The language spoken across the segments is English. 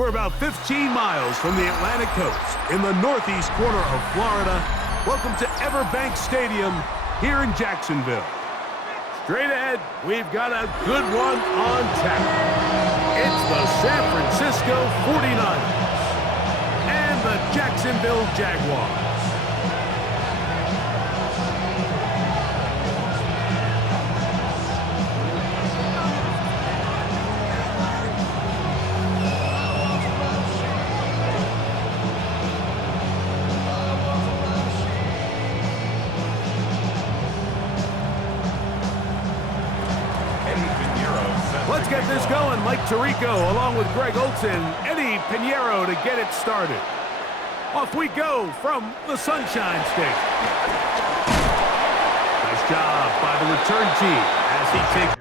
We're about 15 miles from the Atlantic coast in the northeast corner of Florida. Welcome to Everbank Stadium here in Jacksonville. Straight ahead, we've got a good one on tap. It's the San Francisco 49ers and the Jacksonville Jaguars. Let's get this going. Mike Tirico along with Greg Olson, Eddie Pinheiro to get it started. Off we go from the Sunshine State. Nice job by the return team as he takes.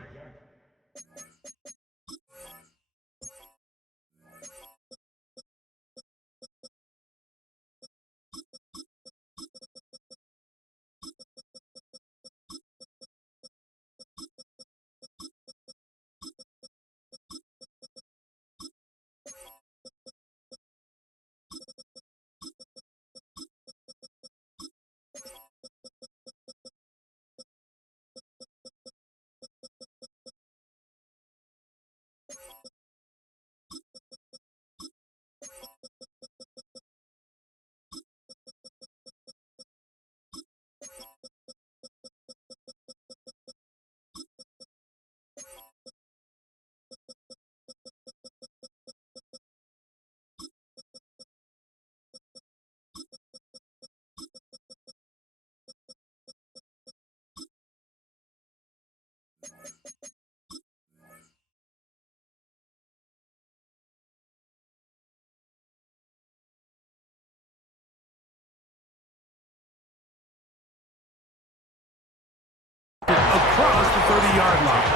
Across the 30-yard line.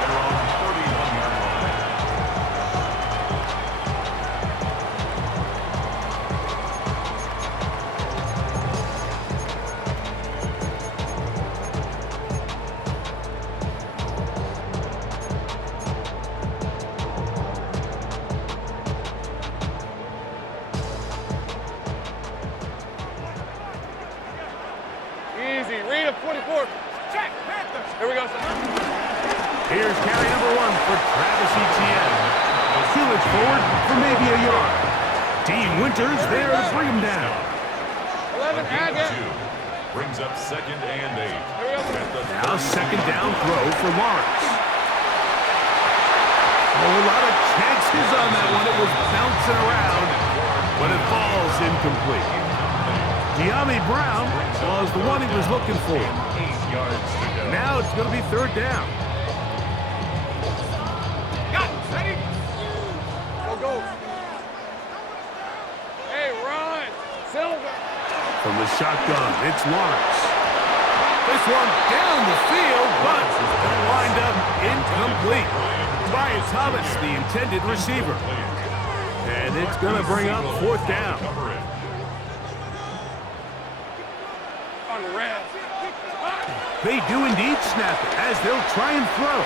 They're on the 31-yard line. Easy, read a 44. Check, Panthers. Here we go, son. Here's carry number 1 for Travis Etienne. Helix forward for maybe a yard. Dean Winters there to bring him down. 11, Agate. Brings up 2nd and 8. Now second down throw for Lawrence. Oh, a lot of chances on that one. It was bouncing around, but it falls incomplete. De'Ami Brown was the one he was looking for. 8 yards to go. Now it's going to be 3rd down. Got it. Ready? Go, go. Hey, Ron. Silver. From the shotgun, it's Lawrence. This one down the field, but lined up incomplete. Brian Thomas, the intended receiver. And it's going to bring up 4th down. They do indeed snap it as they'll try and throw.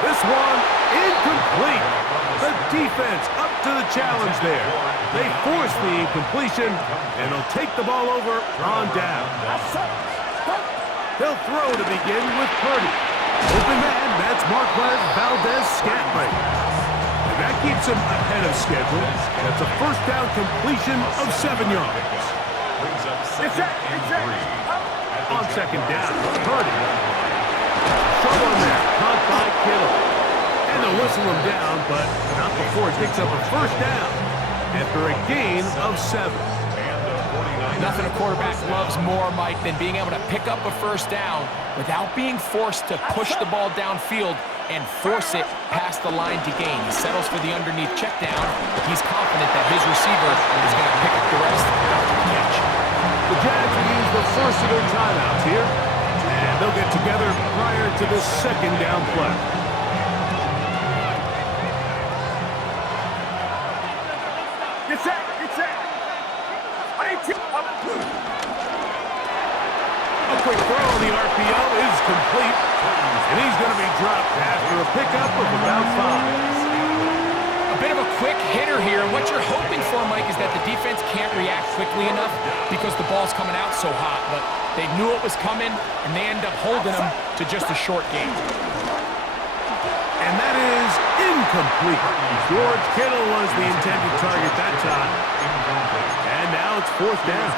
This one incomplete. The defense up to the challenge there. They force the incompletion, and they'll take the ball over on down. They'll throw to begin with Purdy. Open man, that's Marquez Valdez-Scantling. And that keeps him ahead of schedule. That's a 1st down completion of 7 yards. It's on 2nd down, Purdy. Trouble in there, caught by Kittle. And they'll whistle him down, but not before it picks up a 1st down after a gain of 7. Nothing a quarterback loves more, Mike, than being able to pick up a 1st down without being forced to push the ball downfield and force it past the line to gain. He settles for the underneath check down. He's confident that his receiver is going to pick up the rest after the catch. The Jags will use the first of their timeouts here, and they'll get together prior to the 2nd down play. Get set, get set. quick throw on the RPO is complete, and he's going to be dropped after a pickup of about 5. A bit of a quick hitter here, and what you're hoping for, Mike, is that the defense can't react quickly enough because the ball's coming out so hot, but they knew it was coming, and they end up holding them to just a short game. And that is incomplete. George Kittle was the intended target that time. And now it's 4th down.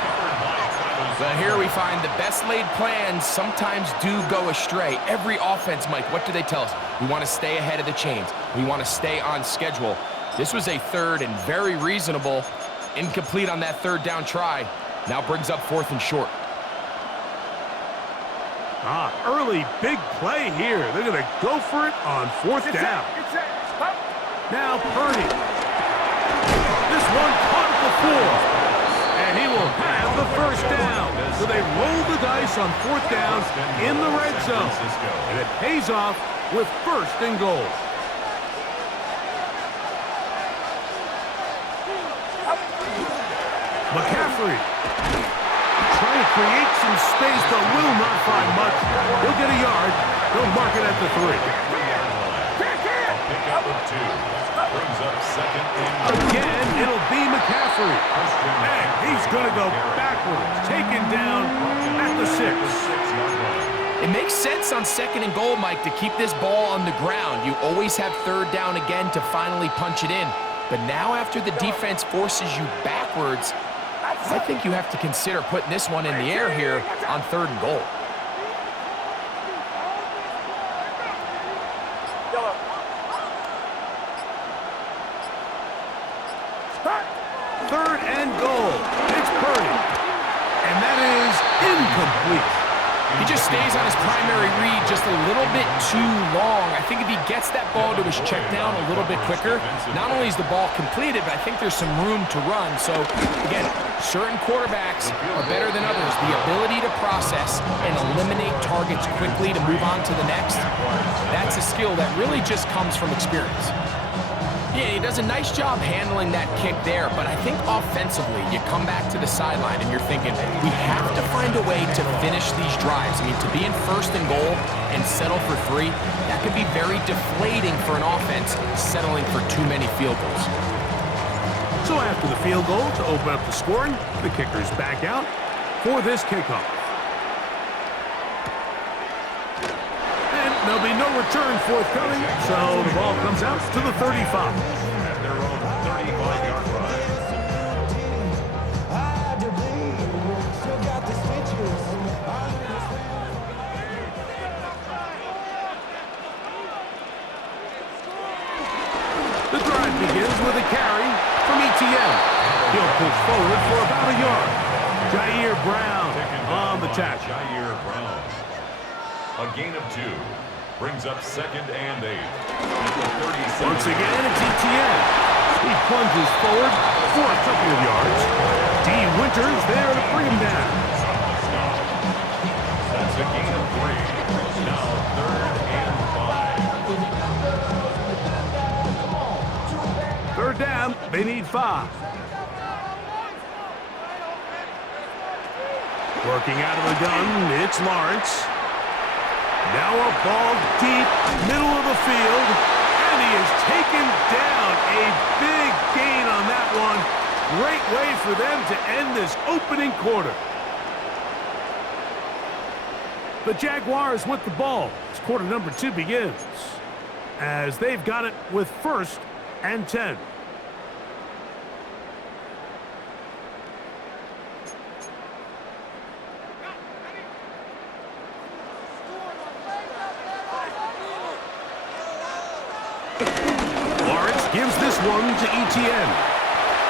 But here we find the best laid plans sometimes do go astray. Every offense, Mike, what do they tell us? We want to stay ahead of the chains. We want to stay on schedule. This was a 3rd and very reasonable. Incomplete on that 3rd down try. Now brings up 4th and short. Early big play here. They're going to go for it on 4th down. Now Purdy. This one caught at the 4. And he will have the 1st down. So they roll the dice on 4th down in the red zone. And it pays off with 1st and goal. McCaffrey trying to create some space, but will not find much. He'll get a yard. They'll mark it at the 3. Pick up of 2. Brings up 2nd and Again, it'll be McCaffrey. And he's going to go backwards, taken down at the 6. It makes sense on 2nd and goal, Mike, to keep this ball on the ground. You always have 3rd down again to finally punch it in. But now after the defense forces you backwards, I think you have to consider putting this one in the air here on 3rd and goal. Third and goal. It's Purdy. And that is incomplete. He just stays on his primary read just a little bit too long. I think if he gets that ball to his check down a little bit quicker, not only is the ball completed, but I think there's some room to run. So, again, certain quarterbacks are better than others. The ability to process and eliminate targets quickly to move on to the next, that's a skill that really just comes from experience. Yeah, he does a nice job handling that kick there, but I think offensively, you come back to the sideline and you're thinking, we have to find a way to finish these drives. I mean, to be in 1st and goal and settle for 3, that could be very deflating for an offense settling for too many field goals. So after the field goal to open up the scoring, the kicker's back out for this kickoff. There'll be no return forthcoming, so the ball comes out to the 35. at their own 35-yard line. The drive begins with a carry from Etienne. He'll push forward for about a yard. Jair Brown on the tackle. Jair Brown. A gain of 2. Brings up 2nd and 8. Once again, it's Etienne. He plunges forward for a couple of yards. D. Winters there to bring him down. That's a gain of 3. Now 3rd and 5. 3rd down, they need 5. Working out of the gun, it's Lawrence. Now a ball deep, middle of the field, and he is taken down. A big gain on that one. Great way for them to end this opening quarter. The Jaguars with the ball as quarter number 2 begins, as they've got it with 1st and 10. Gives this one to Etienne.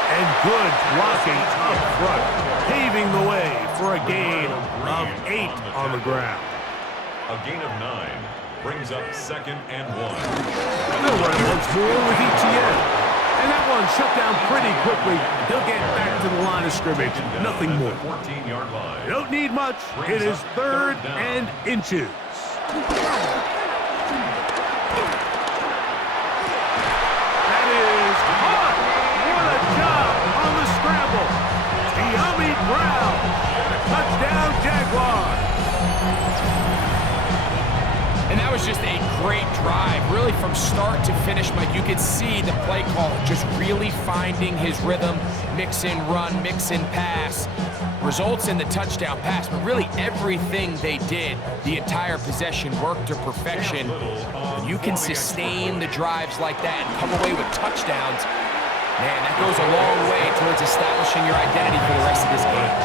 And good blocking up front, paving the way for a gain of 8 on the ground. A gain of 9 brings up 2nd and 1. They'll run it once more with Etienne. And that one shut down pretty quickly. He'll get back to the line of scrimmage. Nothing more. 14-yard line. They don't need much. It is 3rd and inches. Brown. Touchdown, Jaguars. And that was just a great drive, really from start to finish, Mike. You could see the play caller just really finding his rhythm, mix in run, mix in pass, results in the touchdown pass, but really everything they did, the entire possession worked to perfection. When you can sustain the drives like that and come away with touchdowns, man, that goes a long way towards establishing your identity for the rest of this game.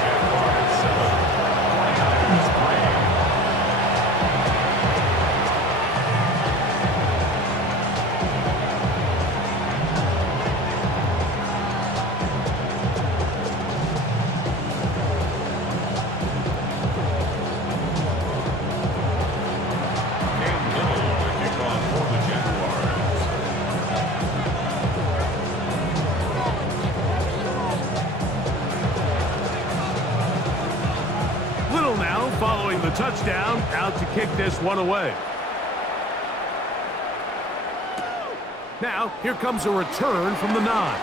Following the touchdown, out to kick this one away. Now, here comes a return from the 9.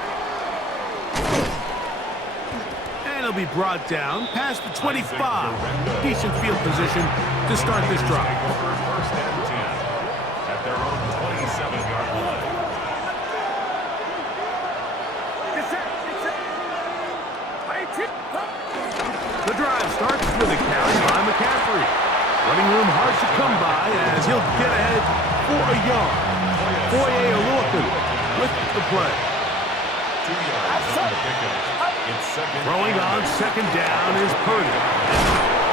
And he'll be brought down past the 25. Decent field position to start this drive. First and 10 at their own 27-yard line. The drive starts with a carry by McCaffrey. Running room hard to come by as he'll get ahead for a yard. Foye Oluokun with the play. 2 yards on the pickup. It's second. Throwing on second down is Purdy.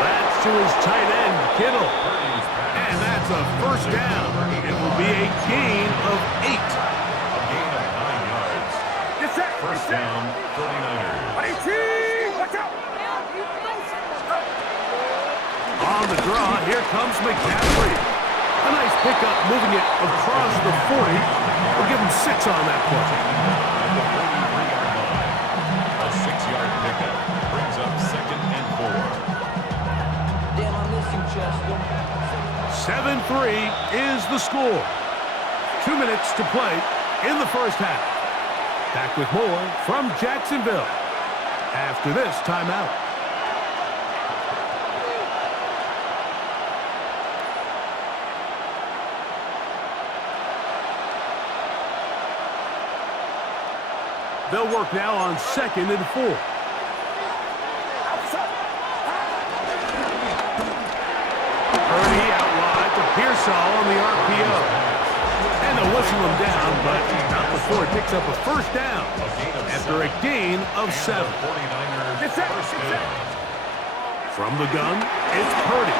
That's to his tight end, Kittle. And that's a first down. It will be a gain of 8. A gain of 9 yards. First down, 49ers. Watch out! On the draw, here comes McCaffrey. A nice pickup, moving it across the 40. We'll give him 6 on that play. At the 43-yard line, a 6-yard pickup brings up second and 4. Damn, I miss you, Chester. 7-3 is the score. 2 minutes to play in the first half. Back with more from Jacksonville after this timeout. They'll work now on 2nd and 4. Purdy out wide to Pearsall on the RPO. And they'll whistle him down, but not before it picks up a first down after a gain of 7. From the gun, it's Purdy.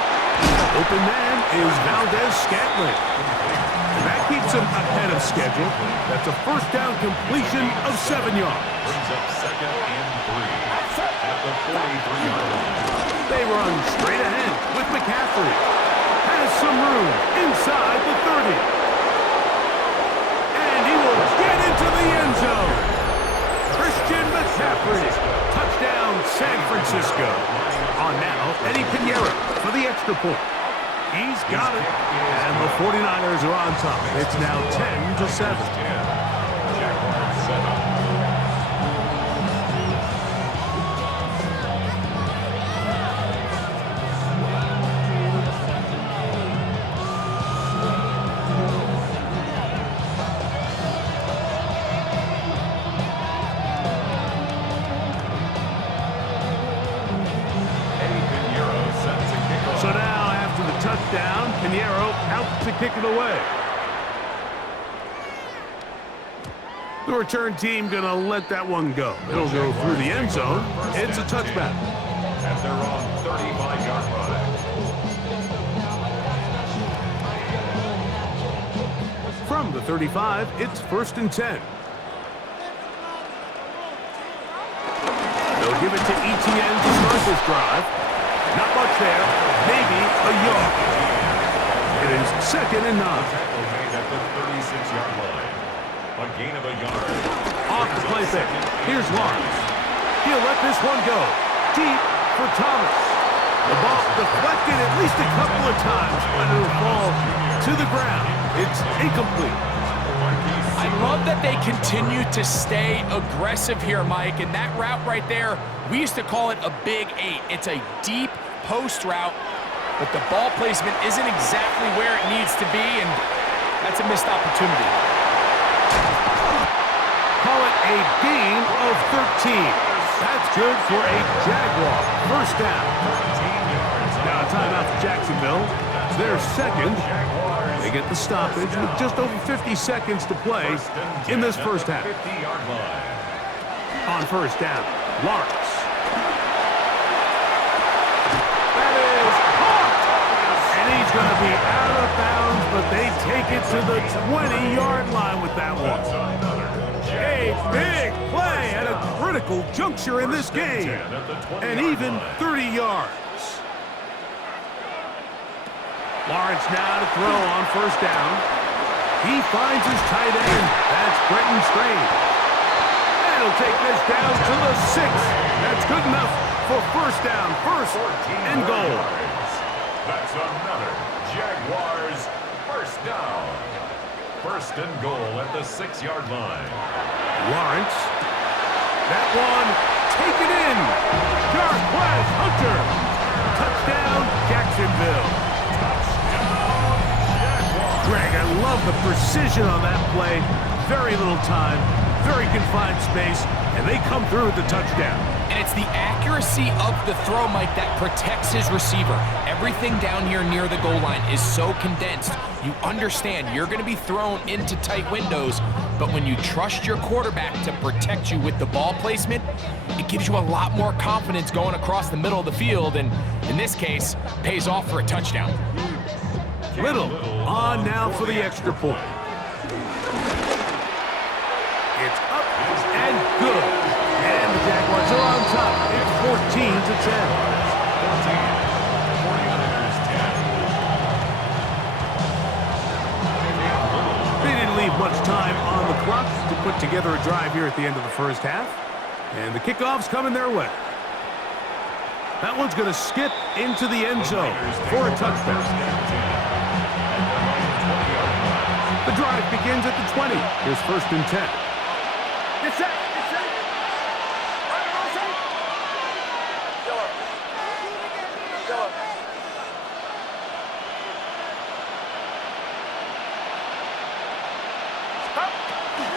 Open man is Valdez-Scantling. And that keeps him ahead of schedule. That's a first down completion of 7 yards. Brings up second and 3 at the 43-yard line. They run straight ahead with McCaffrey. Has some room inside the 30. And he will get into the end zone. Christian McCaffrey. Touchdown, San Francisco. On now, Eddie Pinheiro for the extra point. He's got it. And the 49ers are on top. It's now 10-7. Jaguars 7. So now, after the touchdown, Pinheiro out to kick it away. The return team going to let that one go. It'll go through the end zone. It's a touchback. At their own 35-yard line. From the 35, it's 1st and 10. They'll give it to Etienne to start this drive. Not much there. Maybe a yard. It is 2nd and 9. Tackle made at the 36-yard line. A gain of a yard. Off the play fake. Here's Lawrence. He'll let this one go. Deep for Thomas. The ball deflected at least a couple of times, but it'll fall to the ground. It's incomplete. I love that they continue to stay aggressive here, Mike, and that route right there, we used to call it a big 8. It's a deep post route. but the ball placement isn't exactly where it needs to be, and that's a missed opportunity. Call it a gain of 13. That's good for a Jaguar. First down. Now a timeout for Jacksonville. It's their second. They get the stoppage with just over 50 seconds to play in this first half. On first down, Lawrence. That is caught! And he's going to be out of bounds, but they take it to the 20-yard line with that one. A big play at a critical juncture in this game. And even 30 yards. Lawrence now to throw on first down. He finds his tight end. That's Brenton Strange. And he'll take this down to the 6. That's good enough for first down. First and goal. That's another Jaguars first down. First and goal at the 6-yard line. Lawrence. That one taken in. Jarquez Hunter. Touchdown, Jacksonville. Greg, I love the precision on that play. Very little time, very confined space, and they come through with the touchdown. And it's the accuracy of the throw, Mike, that protects his receiver. Everything down here near the goal line is so condensed. You understand you're going to be thrown into tight windows, but when you trust your quarterback to protect you with the ball placement, it gives you a lot more confidence going across the middle of the field, and in this case, pays off for a touchdown. Little on now for the extra point. It's up and good. And the Jaguars are on top. It's 14-10. 49ers 10. They didn't leave much time on the clock to put together a drive here at the end of the first half. And the kickoff's coming their way. That one's going to skip into the end zone for a touchdown. The drive begins at the 20. Here's first and 10. Get set. Get set.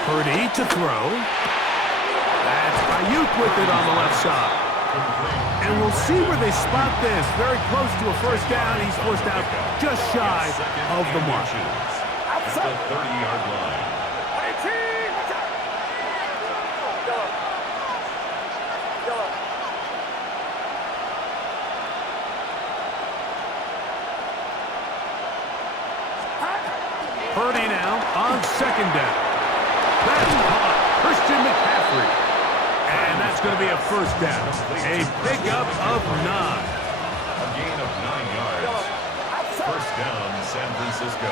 Purdy to throw. That's Ayuk with it on the left side. And we'll see where they spot this. Very close to a first down. He's forced out just shy of the mark. At the 30-yard line. Purdy now on second down. That's caught. Christian McCaffrey. And that's going to be a first down. A pickup of 9. A gain of 9 yards. First down, San Francisco.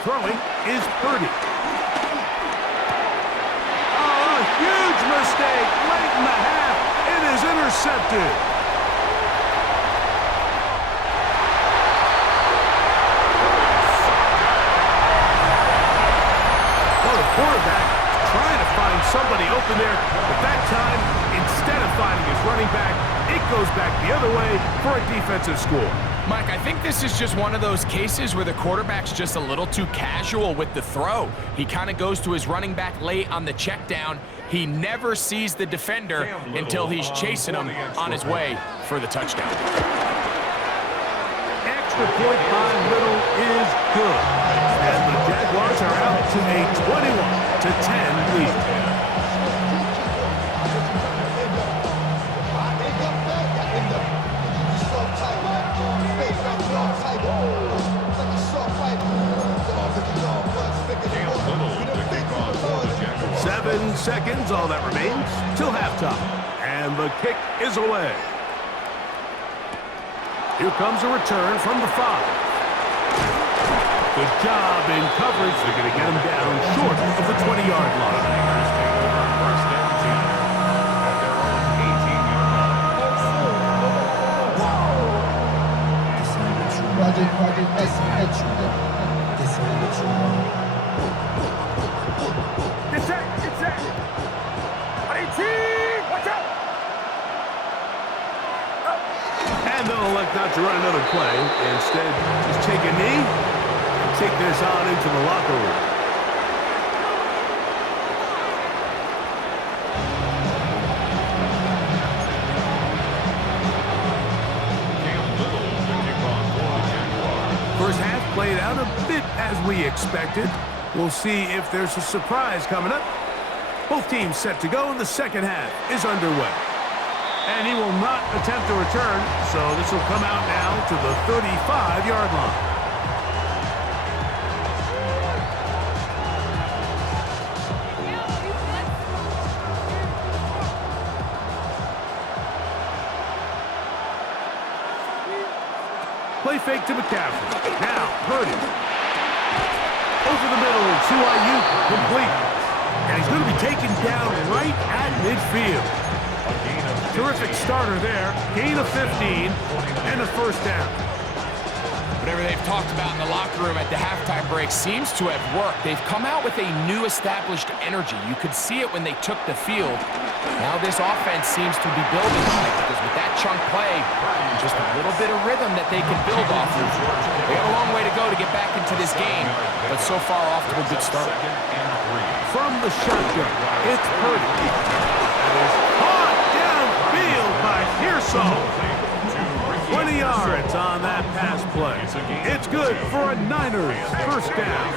Throwing is Purdy. Oh, a huge mistake late in the half. It is intercepted. Well, the quarterback trying to find somebody open there, but that time, instead of finding his running back, it goes back the other way for a defensive score. Mike, I think this is just one of those cases where the quarterback's just a little too casual with the throw. He kind of goes to his running back late on the check down. He never sees the defender until he's chasing him on his way for the touchdown. Extra point by Little is good. And the Jaguars are out to a 21-10 lead. Seven seconds, all that remains, till halftime. And the kick is away. Here comes a return from the 5. Good job in coverage. They're going to get him down short of the 20-yard line. First and 10 at their own 18-yard line. Get set. Get set. play. Instead, just take a knee and take this on into the locker room. First half played out a bit as we expected. We'll see if there's a surprise coming up. Both teams set to go, and the second half is underway. And he will not attempt to return, so this will come out now to the 35-yard line. Play fake to McCaffrey. Now, Purdy. Over the middle to Ayuk, complete. And he's going to be taken down right at midfield. Terrific starter there. Gain of 15 and a first down. Whatever they've talked about in the locker room at the halftime break seems to have worked. They've come out with a new established energy. You could see it when they took the field. Now this offense seems to be building on it because with that chunk play, just a little bit of rhythm that they can build off of. They got a long way to go to get back into this game, but so far off to a good start. From the shotgun, it's Purdy. That is caught downfield by Pearsall. 20 yards on that pass play. It's good for a Niners first down.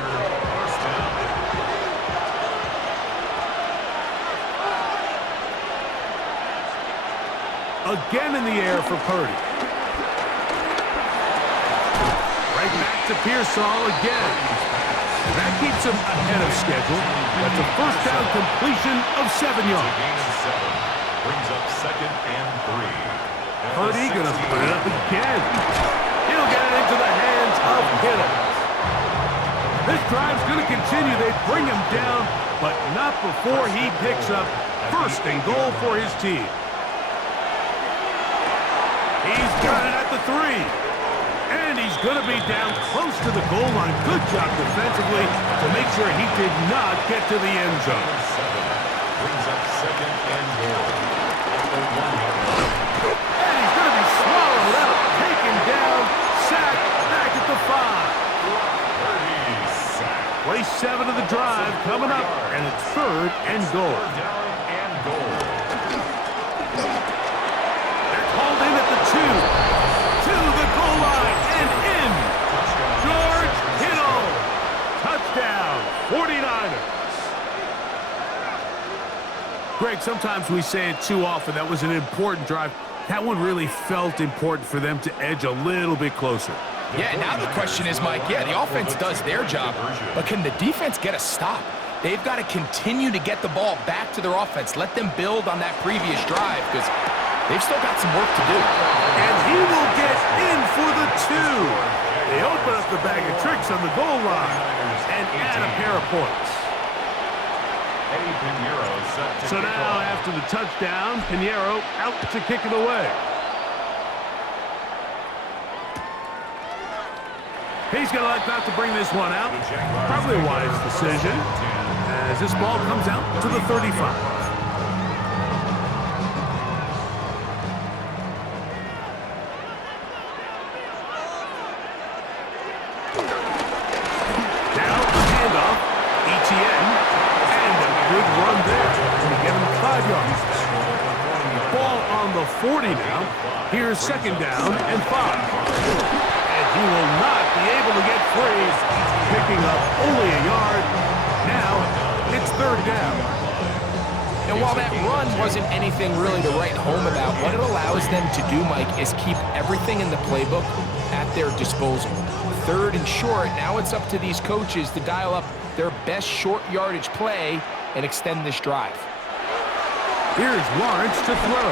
Again in the air for Purdy. Right back to Pearsall again. And that keeps him ahead of schedule. That's a first down completion of 7 yards. Brings up second and 3. Purdy going to put it up again. He'll get it into the hands of Kittle. This drive's going to continue. They bring him down, but not before he picks up first and goal for his team. He's got it at the 3. And he's going to be down close to the goal line. Good job defensively to make sure he did not get to the end zone. Brings up second and goal. And he's going to be swallowed up, taken down, sacked back at the 5. Play 7 of the drive coming up, and it's third and goal. They're called in at the 2. To the goal line and in. George Kittle. Touchdown, 49ers. Greg, sometimes we say it too often. That was an important drive. That one really felt important for them to edge a little bit closer. Yeah, now the question is, Mike, the offense does their job, but can the defense get a stop? They've got to continue to get the ball back to their offense. Let them build on that previous drive because they've still got some work to do. And he will get in for the 2. They open up the bag of tricks on the goal line and add a pair of points. So now, after the touchdown, Pinheiro out to kick it away. He's going to like not to bring this one out. Probably a wise decision as this ball comes out to the 35. Ball on the 40 now. Here's second down and 5. And he will not be able to get free. Picking up only a yard. Now it's third down. And while that run wasn't anything really to write home about, what it allows them to do, Mike, is keep everything in the playbook at their disposal. Third and short, now it's up to these coaches to dial up their best short yardage play and extend this drive. Here's Lawrence to throw.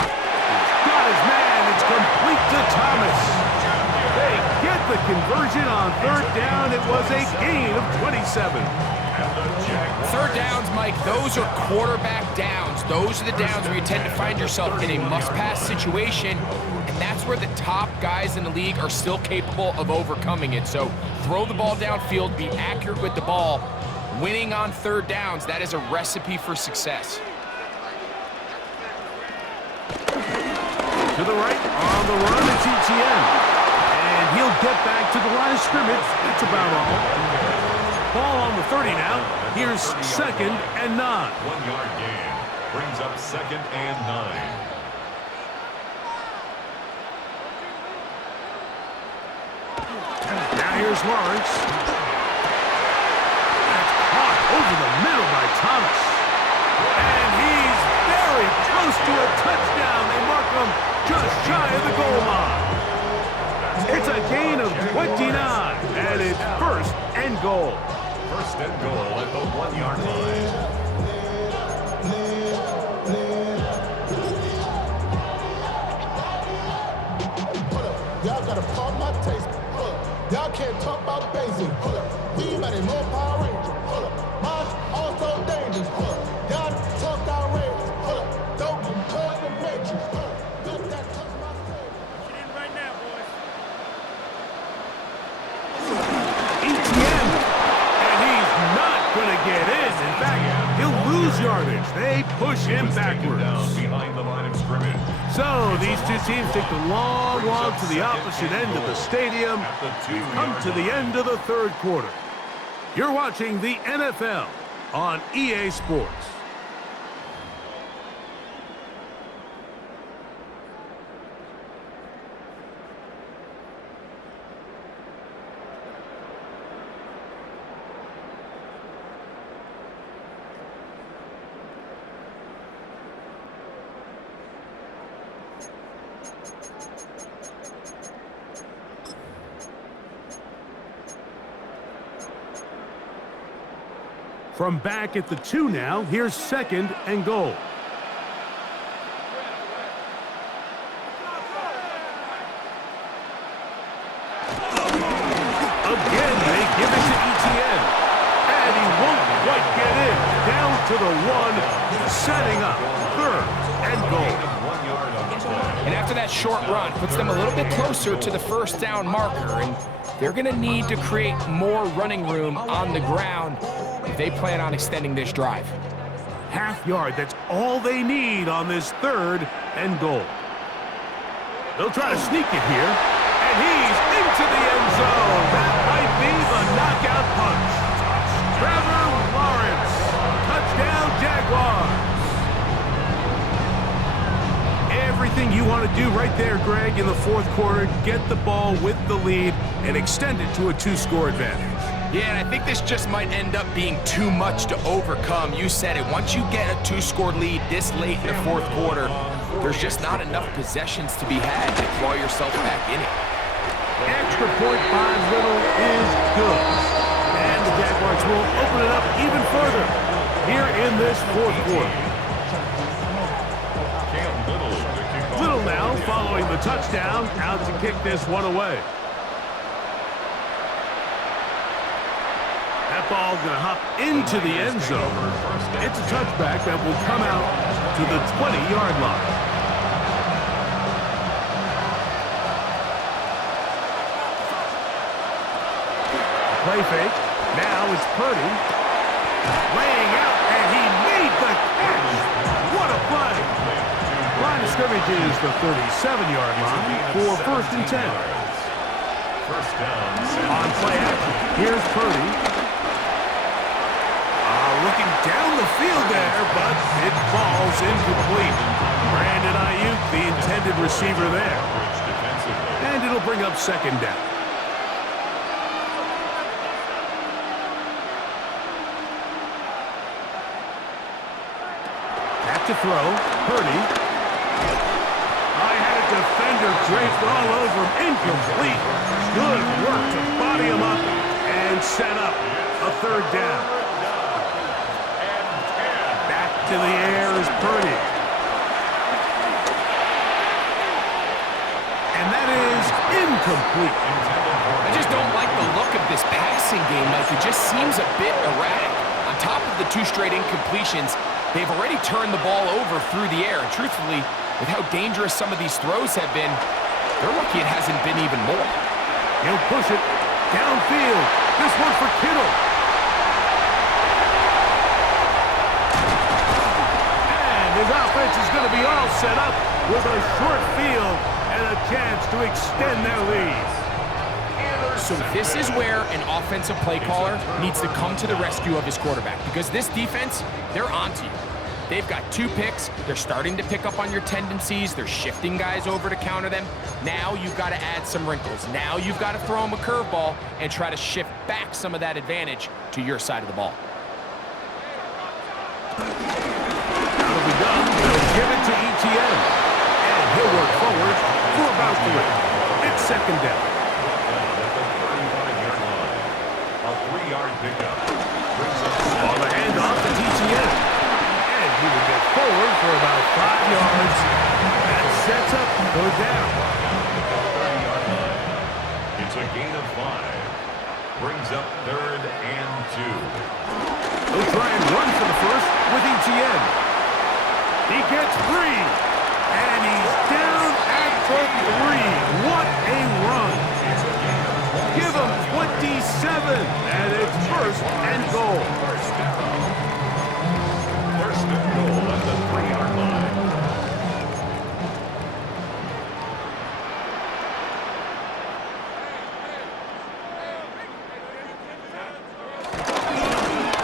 He's got his man. It's complete to Thomas. They get the conversion on third down. It was a gain of 27. Third downs, Mike, those are quarterback downs. Those are the downs where you tend to find yourself in a must-pass situation, and that's where the top guys in the league are still capable of overcoming it. So throw the ball downfield, be accurate with the ball. Winning on third downs, that is a recipe for success. To the right, on the run, it's ETN. And he'll get back to the line of scrimmage. That's about all. Ball on the 30 now. Here's 2nd and 9. 1 yard gain. Brings up 2nd and 9. Now here's Lawrence. That's caught over the middle by Thomas. And he's very close to a touchdown. They mark him just shy of the goal line. It's a gain of 29, and it's 1st and goal. 1st and goal at the 1 yard line. Y'all gotta pump my taste. Y'all can't talk about basic. We made more Power Ranger. Mine also dangerous. Y'all talk outrageous. Don't get caught in the matrix. Let that touch my stage. Get in right now, boys. ETN, and he's not going to get in. In fact, he'll lose yardage. They push him backwards. Down behind the line of scrimmage. So these two teams take the long walk to the opposite end of the stadium. We've come to the end of the 3rd quarter. You're watching the NFL on EA Sports. From back at the 2 now, here's 2nd and goal. Again, they give it to ETN. And he won't quite get in. Down to the 1, setting up 3rd and goal. And after that short run, puts them a little bit closer to the 1st down marker. And they're going to need to create more running room on the ground if they plan on extending this drive. Half yard, that's all they need on this 3rd and goal. They'll try to sneak it here, and he's into the end zone. That might be the knockout punch. Trevor Lawrence, touchdown Jaguars. Everything you want to do right there, Greg, in the 4th quarter, get the ball with the lead and extend it to a 2-score advantage. Yeah, and I think this just might end up being too much to overcome. You said it. Once you get a 2-score lead this late in the 4th quarter, there's just not enough possessions to be had to claw yourself back in it. Extra point by Little is good. And the Jaguars will open it up even further here in this 4th quarter. Little now following the touchdown, out to kick this one away. That ball going to hop into the end zone. It's a touchback that will come out to the 20-yard line. Play fake. Now it's Purdy. Laying out, and he made the catch. What a play. Line of scrimmage is the 37-yard line for 1st and 10. First down. On play action, here's Purdy. Looking down the field there, but it falls incomplete. Brandon Ayuk, the intended receiver there. And it'll bring up 2nd down. Back to throw, Purdy. I had a defender draped all over him, incomplete. Good work to body him up and set up a 3rd down. To the air is Purdy. And that is incomplete. I just don't like the look of this passing game, Mike. It just seems a bit erratic. On top of the 2 straight incompletions, they've already turned the ball over through the air. And truthfully, with how dangerous some of these throws have been, they're lucky it hasn't been even more. He'll push it downfield. This one's for Kittle. His offense is going to be all set up with a short field and a chance to extend their lead. So this is where an offensive play caller needs to come to the rescue of his quarterback, because this defense, they're onto you. They've got 2 picks. They're starting to pick up on your tendencies. They're shifting guys over to counter them. Now you've got to add some wrinkles. Now you've got to throw them a curveball and try to shift back some of that advantage to your side of the ball. That'll be done. They'll give it to ETN. And he'll work forward for about 3. It's second down. A 3-yard pickup. On the handoff to ETN. And he will get forward for about 5 yards. That sets up third down. It's a gain of 5. Brings up 3rd and 2. He'll try and run for the first with ETN. He gets 3. And he's down at the 3. What a run. Give him 27. And it's first and goal. First and goal at the 3-yard line.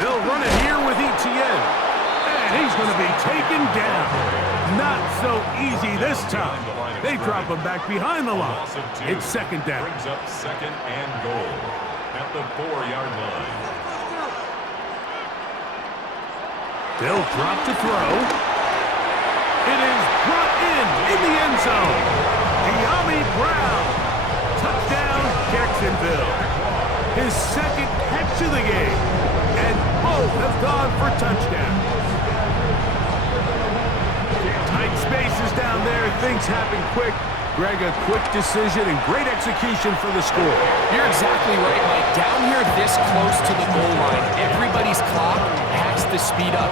They'll run it here with ETN. And he's going to be taken down. Not so easy this time. They drop him back behind the line. It's second down. Brings up 2nd and goal at the 4-yard line. They'll drop to throw. It is brought in the end zone. De'Ami Brown. Touchdown, Jacksonville. His second catch of the game. And both have gone for touchdowns. Tight spaces down there. Things happen quick. Greg, a quick decision and great execution for the score. You're exactly right, Mike. Down here this close to the goal line, everybody's clock has to speed up.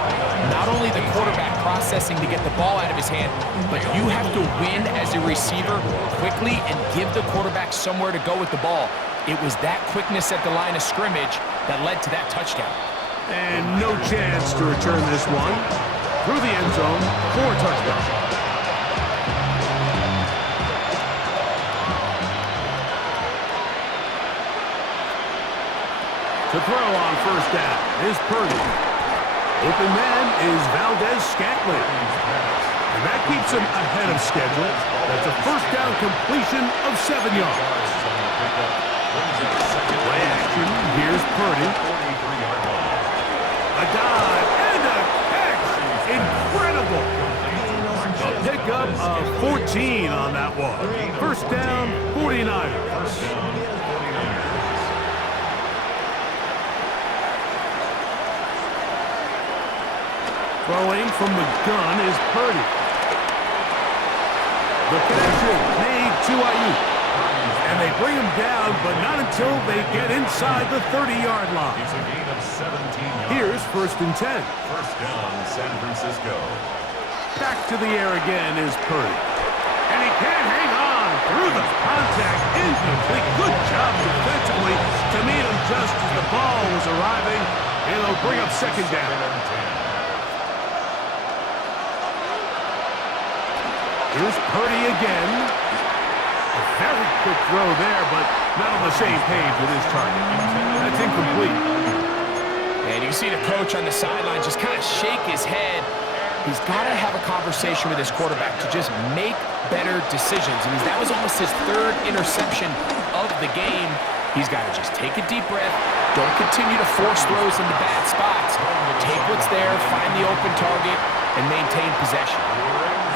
Not only the quarterback processing to get the ball out of his hand, but you have to win as a receiver quickly and give the quarterback somewhere to go with the ball. It was that quickness at the line of scrimmage that led to that touchdown. And no chance to return this one. Through the end zone for a touchdown. To throw on first down is Purdy. Open man is Valdez-Scantling. And that keeps him ahead of schedule. That's a first down completion of 7 yards. Play action. Here's Purdy. A dive and a catch. Incredible. A pickup of 14 on that one. First down, 49ers. Throwing from the gun is Purdy. The connection made to Ayuk. And they bring him down, but not until they get inside the 30-yard line. It's a gain of 17 yards. Here's first and 10. First down, San Francisco. Back to the air again is Purdy. And he can't hang on through the contact. Incomplete. Good job defensively to meet him just as the ball was arriving. It'll bring up second down. Here's Purdy again. A very quick throw there, but not on the same page with his target. That's incomplete. And you can see the coach on the sideline just kind of shake his head. He's got to have a conversation with his quarterback to just make better decisions. I mean, that was almost his 3rd interception of the game. He's got to just take a deep breath. Don't continue to force throws into bad spots. Take what's there, find the open target, and maintain possession.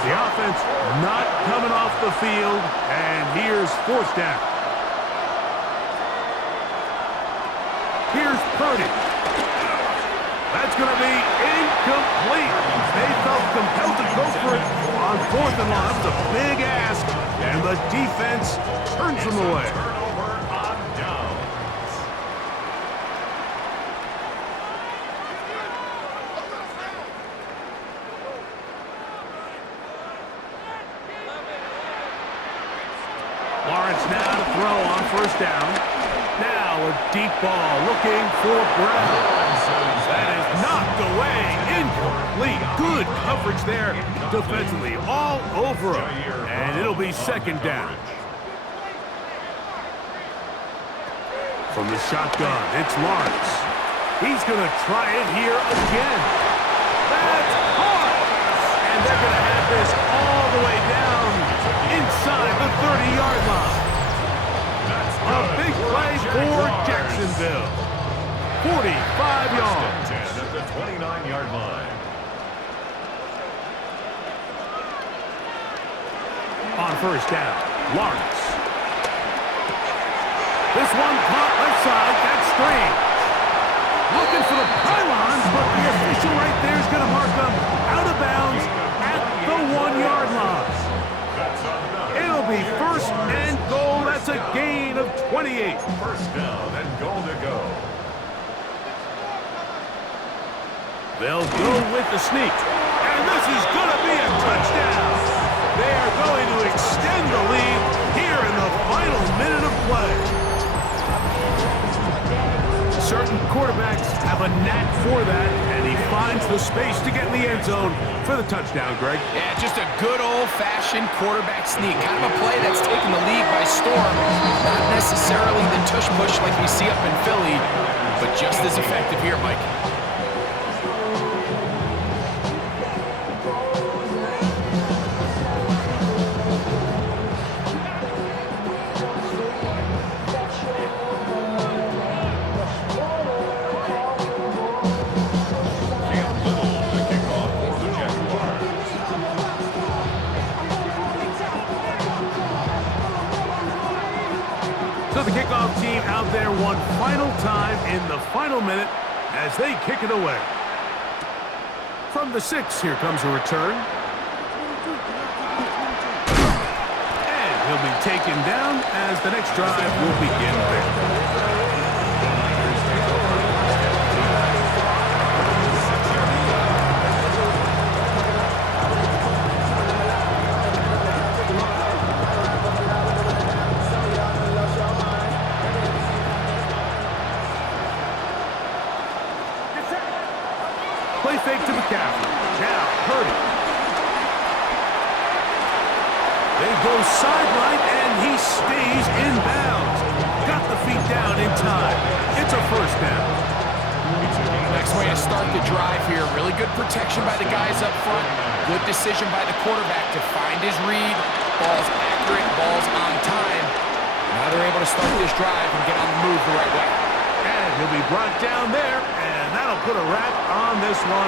The offense not coming off the field, and here's fourth down. Here's Purdy. That's going to be incomplete. They felt compelled to go for it on 4th and long. That was a big ask, and the defense turns them away. Turnover on downs. Lawrence now to throw on first down. Now a deep ball looking for Brown. That is knocked away. Incomplete. Good coverage. coverage there defensively, all over him. And it'll be second down. From the shotgun, it's Lawrence. He's going to try it here again. That's caught! And they're going to have this all the way down inside the 30-yard line. A big play for Jacksonville. 45 yards. At the 29-yard line. On first down, Lawrence. This one caught left side. That's strange. Looking for the pylons, but the official right there is going to mark them out of bounds at the 1-yard line. It'll be first and goal. That's a gain of 28. First down and goal to go. They'll go with the sneak. And this is going to be a touchdown. They are going to extend the lead here in the final minute of play. Certain quarterbacks have a knack for that, and he finds the space to get in the end zone for the touchdown, Greg. Yeah, just a good old-fashioned quarterback sneak. Kind of a play that's taken the league by storm. Not necessarily the tush-push like we see up in Philly, but just as effective here, Mike. So the kickoff team out there one final time in the final minute as they kick it away. From the 6, here comes a return. And he'll be taken down as the next drive will begin there. Play fake to McCaffrey. Now, Purdy. They go sideline, and he stays in bounds. Got the feet down in time. It's a first down. Next way to start the drive here. Really good protection by the guys up front. Good decision by the quarterback to find his read. Ball's accurate, ball's on time. Now they're able to start this drive and get on the move the right way. And he'll be brought down there, and that'll put a wrap on this one.